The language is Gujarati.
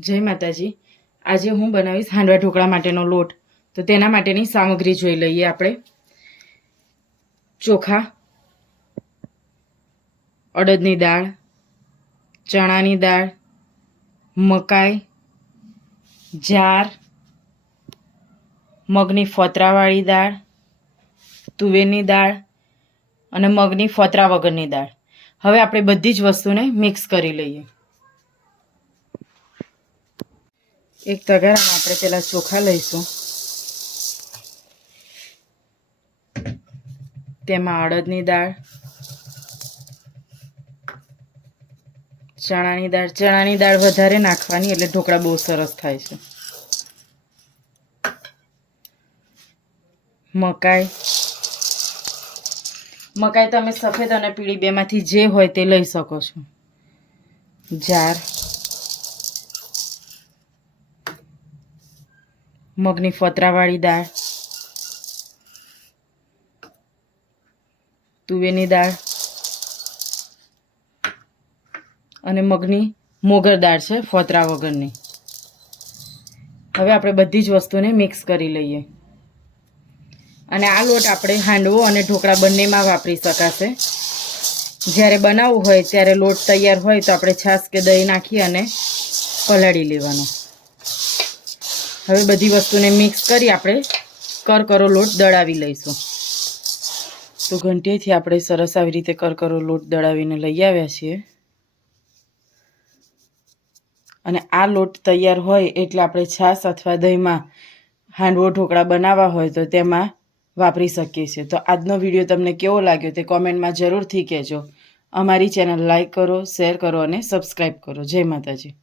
જય માતાજી. આજે હું બનાવીશ હાંડવા ઢોકળા માટેનો લોટ. તો તેના માટેની સામગ્રી જોઈ લઈએ આપણે. ચોખા, અડદની દાળ, ચણાની દાળ, મકાઈ, જાર, મગની ફોતરાવાળી દાળ, તુવેરની દાળ અને મગની ફોતરા વગરની દાળ. હવે આપણે બધી જ વસ્તુને મિક્સ કરી લઈએ. એક તગારામાં આપણે પેલા ચોખા લઈશું. તેમાં અડદની દાળ, ચણાની દાળ. ચણાની દાળ વધારે નાખવાની એટલે ઢોકળા બહુ સરસ થાય છે. મકાઈ. મકાઈ તમે સફેદ અને પીળી બેમાંથી જે હોય તે લઈ શકો છો. જાર. મગની ફોતરાવાળી દાળ. તુવેરની દાળ. અને મગની મોગર દાળ છે, ફોતરા વગરની. હવે આપણે બધી જ વસ્તુને મિક્સ કરી લઈએ. અને આ લોટ આપણે હાંડવો અને ઢોકળા બંનેમાં વાપરી શકાશે. જ્યારે બનાવવું હોય, ત્યારે લોટ તૈયાર હોય, તો આપણે છાશ કે દહીં નાખી અને પલાળી લેવાનો. હવે બધી વસ્તુને મિક્સ કરી આપણે કરકરો લોટ દળાવી લઈશું. તો ઘંટીથી આપણે સરસ આવી રીતે કરકરો લોટ દળાવીને લઈ આવ્યા છીએ. અને આ લોટ તૈયાર હોય એટલે આપણે છાશ અથવા દહીંમાં હાંડવો ઢોકળા બનાવવા હોય તો તેમાં વાપરી શકીએ છીએ. તો આજનો વીડિયો તમને કેવો લાગ્યો તે કોમેન્ટમાં જરૂરથી કહેજો. અમારી ચેનલ લાઈક કરો, શેર કરો અને સબસ્ક્રાઈબ કરો. જય માતાજી.